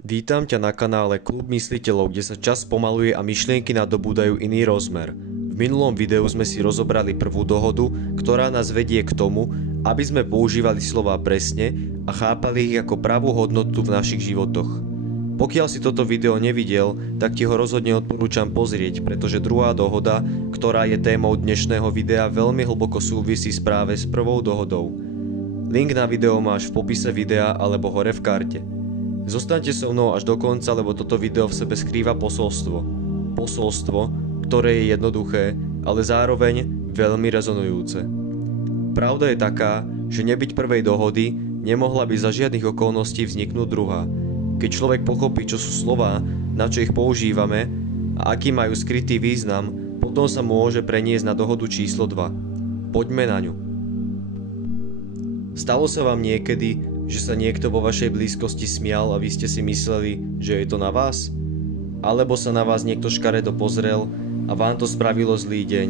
Vítam ťa na kanále Klub mysliteľov, kde sa čas pomaluje a myšlienky nadobúdajú iný rozmer. V minulom videu sme si rozobrali prvú dohodu, ktorá nás vedie k tomu, aby sme používali slová presne a chápali ich ako pravú hodnotu v našich životoch. Pokiaľ si toto video nevidel, tak ti ho rozhodne odporúčam pozrieť, pretože druhá dohoda, ktorá je témou dnešného videa, veľmi hlboko súvisí práve s prvou dohodou. Link na video máš v popise videa alebo hore v karte. Zostaňte so mnou až do konca, lebo toto video v sebe skrýva posolstvo. Posolstvo, ktoré je jednoduché, ale zároveň veľmi rezonujúce. Pravda je taká, že nebyť prvej dohody, nemohla by za žiadnych okolností vzniknúť druhá. Keď človek pochopí, čo sú slová, na čo ich používame a aký majú skrytý význam, potom sa môže preniesť na dohodu číslo 2. Poďme na ňu. Stalo sa vám niekedy, že sa niekto vo vašej blízkosti smial a vy ste si mysleli, že je to na vás? Alebo sa na vás niekto škaredo pozrel a vám to spravilo zlý deň?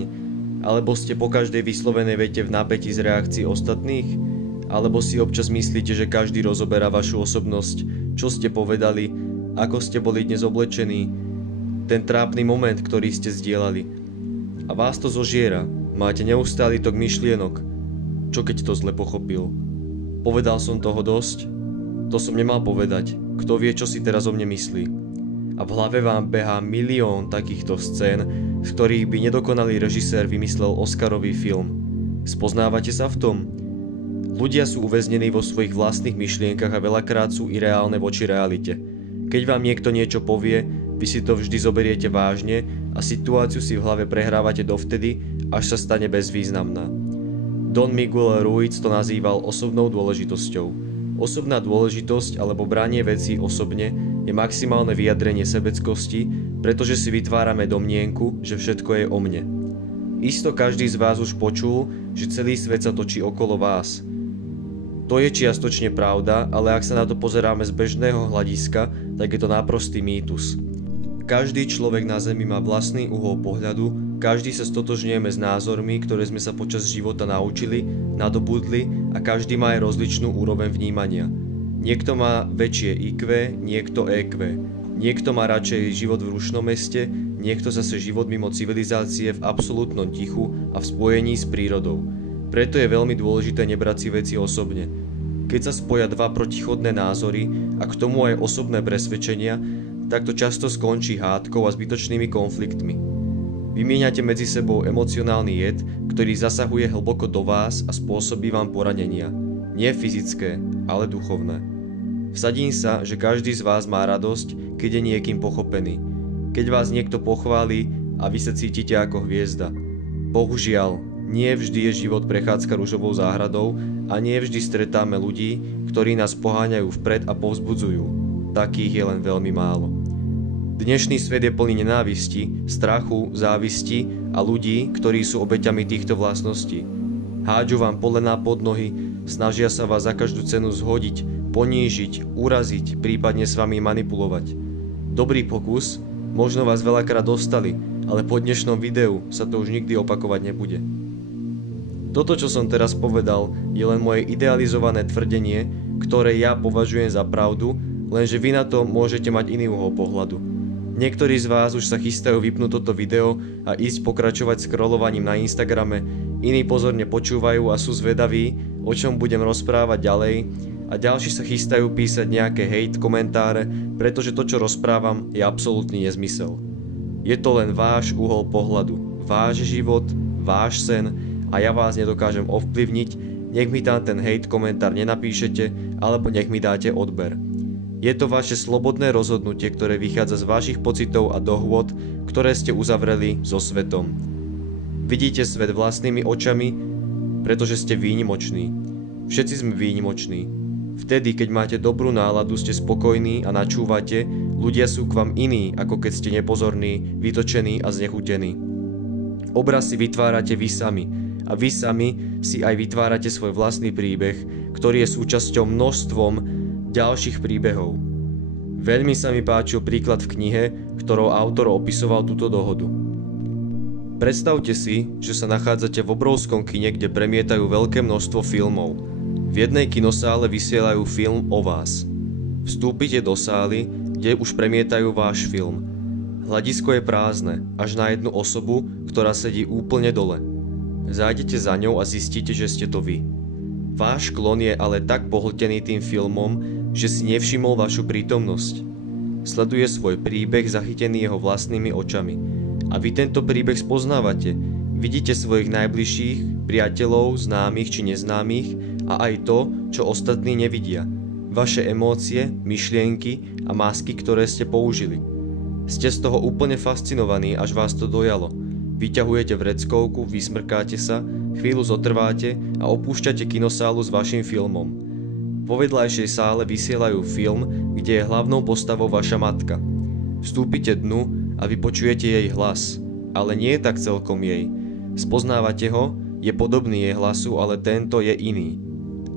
Alebo ste po každej vyslovenej vete v napätí z reakcií ostatných? Alebo si občas myslíte, že každý rozoberá vašu osobnosť, čo ste povedali, ako ste boli dnes oblečení, ten trápny moment, ktorý ste zdieľali. A vás to zožiera, máte neustály tok myšlienok. Čo keď to zle pochopil? Povedal som toho dosť? To som nemal povedať. Kto vie, čo si teraz o mne myslí? A v hlave vám behá milión takýchto scén, z ktorých by nedokonalý režisér vymyslel Oscarový film. Spoznávate sa v tom? Ľudia sú uväznení vo svojich vlastných myšlienkach a veľakrát sú ireálne voči realite. Keď vám niekto niečo povie, vy si to vždy zoberiete vážne a situáciu si v hlave prehrávate dovtedy, až sa stane bezvýznamná. Don Miguel Ruiz to nazýval osobnou dôležitosťou. Osobná dôležitosť alebo branie vecí osobne je maximálne vyjadrenie sebeckosti, pretože si vytvárame domnienku, že všetko je o mne. Isto každý z vás už počul, že celý svet sa točí okolo vás. To je čiastočne pravda, ale ak sa na to pozeráme z bežného hľadiska, tak je to náprostý mýtus. Každý človek na Zemi má vlastný uhol pohľadu, každý sa stotožňujeme s názormi, ktoré sme sa počas života naučili, nadobudli a každý má aj rozličnú úroveň vnímania. Niekto má väčšie IQ, niekto EQ. Niekto má radšej život v rušnom meste, niekto zase život mimo civilizácie v absolútnom tichu a v spojení s prírodou. Preto je veľmi dôležité nebrať si veci osobne. Keď sa spoja dva protichodné názory a k tomu aj osobné presvedčenia, tak to často skončí hádkou a zbytočnými konfliktmi. Vymieňate medzi sebou emocionálny jed, ktorý zasahuje hlboko do vás a spôsobí vám poranenia. Nie fyzické, ale duchovné. Vsadím sa, že každý z vás má radosť, keď je niekým pochopený. Keď vás niekto pochváli a vy sa cítite ako hviezda. Bohužiaľ, nie vždy je život prechádzka ružovou záhradou a nie vždy stretáme ľudí, ktorí nás poháňajú vpred a povzbudzujú. Takých je len veľmi málo. Dnešný svet je plný nenávisti, strachu, závisti a ľudí, ktorí sú obeťami týchto vlastností. Hádžu vám polená pod nohy, snažia sa vás za každú cenu zhodiť, ponížiť, uraziť, prípadne s vami manipulovať. Dobrý pokus, možno vás veľakrát dostali, ale po dnešnom videu sa to už nikdy opakovať nebude. Toto, čo som teraz povedal, je len moje idealizované tvrdenie, ktoré ja považujem za pravdu, lenže vy na to môžete mať iný uhol pohľadu. Niektorí z vás už sa chystajú vypnúť toto video a ísť pokračovať scrollovaním na Instagrame, iní pozorne počúvajú a sú zvedaví, o čom budem rozprávať ďalej, a ďalší sa chystajú písať nejaké hate komentáre, pretože to, čo rozprávam, je absolútny nezmysel. Je to len váš uhol pohľadu, váš život, váš sen a ja vás nedokážem ovplyvniť, nech mi tam ten hate komentár nenapíšete alebo nech mi dáte odber. Je to vaše slobodné rozhodnutie, ktoré vychádza z vašich pocitov a dohôd, ktoré ste uzavreli so svetom. Vidíte svet vlastnými očami, pretože ste výnimoční. Všetci sme výnimoční. Vtedy, keď máte dobrú náladu, ste spokojní a načúvate, ľudia sú k vám iní, ako keď ste nepozorní, vytočení a znechutení. Obraz si vytvárate vy sami a vy sami si aj vytvárate svoj vlastný príbeh, ktorý je súčasťou množstvom ďalších príbehov. Veľmi sa mi páčil príklad v knihe, ktorou autor opisoval túto dohodu. Predstavte si, že sa nachádzate v obrovskom kine, kde premietajú veľké množstvo filmov. V jednej kinosále vysielajú film o vás. V Vstúpite do sály, kde už premietajú váš film. Hľadisko je prázdne, až na jednu osobu, ktorá sedí úplne dole. Zájdete za ňou a zistíte, že ste to vy. Váš klon je ale tak pohltený tým filmom, že si nevšimol vašu prítomnosť. Sleduje svoj príbeh zachytený jeho vlastnými očami. A vy tento príbeh spoznávate. Vidíte svojich najbližších, priateľov, známych či neznámych a aj to, čo ostatní nevidia. Vaše emócie, myšlienky a masky, ktoré ste použili. Ste z toho úplne fascinovaní, až vás to dojalo. Vyťahujete vreckovku, vysmrkáte sa, chvíľu zotrváte a opúšťate kinosálu s vašim filmom. Po vedľajšej sále vysielajú film, kde je hlavnou postavou vaša matka. Vstúpite dnu a vypočujete jej hlas, ale nie je tak celkom jej. Spoznávate ho, je podobný jej hlasu, ale tento je iný.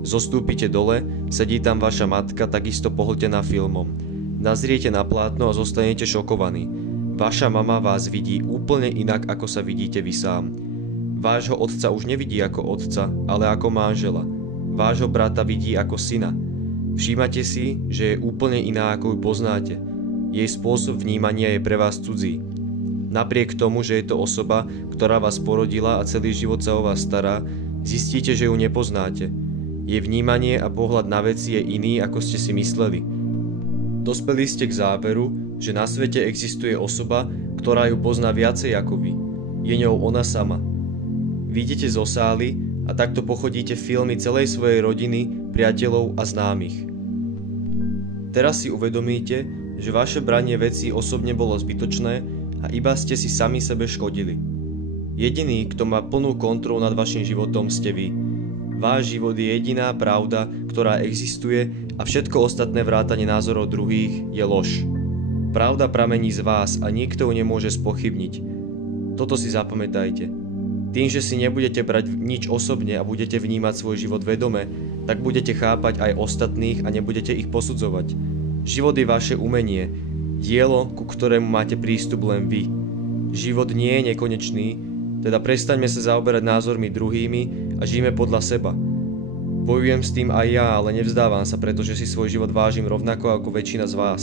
Zostúpite dole, sedí tam vaša matka, takisto pohltená filmom. Nazriete na plátno a zostanete šokovaní. Vaša mama vás vidí úplne inak, ako sa vidíte vy sám. Vášho otca už nevidí ako otca, ale ako manžela. Vášho brata vidí ako syna. Všímate si, že je úplne iná, ako ju poznáte. Jej spôsob vnímania je pre vás cudzí. Napriek tomu, že je to osoba, ktorá vás porodila a celý život sa o vás stará, zistíte, že ju nepoznáte. Jej vnímanie a pohľad na veci je iný, ako ste si mysleli. Dospeli ste k záveru, že na svete existuje osoba, ktorá ju pozná viacej ako vy. Je ňou ona sama. Vyjdete zo sály a takto pochodíte filmy celej svojej rodiny, priateľov a známych. Teraz si uvedomíte, že vaše branie vecí osobne bolo zbytočné a iba ste si sami sebe škodili. Jediný, kto má plnú kontrolu nad vašim životom, ste vy. Váš život je jediná pravda, ktorá existuje a všetko ostatné vrátane názorov druhých je lož. Pravda pramení z vás a nikto ju nemôže spochybniť. Toto si zapamätajte. Tým, že si nebudete brať nič osobne a budete vnímať svoj život vedome, tak budete chápať aj ostatných a nebudete ich posudzovať. Život je vaše umenie, dielo, ku ktorému máte prístup len vy. Život nie je nekonečný, teda prestaňme sa zaoberať názormi druhými a žijme podľa seba. Bojujem s tým aj ja, ale nevzdávam sa, pretože si svoj život vážim rovnako ako väčšina z vás.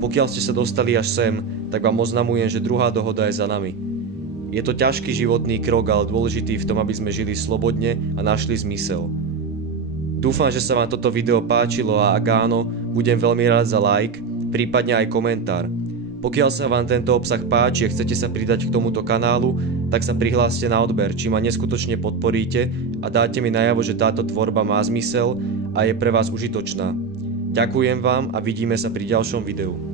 Pokiaľ ste sa dostali až sem, tak vám oznamujem, že druhá dohoda je za nami. Je to ťažký životný krok, ale dôležitý v tom, aby sme žili slobodne a našli zmysel. Dúfam, že sa vám toto video páčilo a ak áno, budem veľmi rád za like, prípadne aj komentár. Pokiaľ sa vám tento obsah páči a chcete sa pridať k tomuto kanálu, tak sa prihláste na odber, či ma neskutočne podporíte a dáte mi najavo, že táto tvorba má zmysel a je pre vás užitočná. Ďakujem vám a vidíme sa pri ďalšom videu.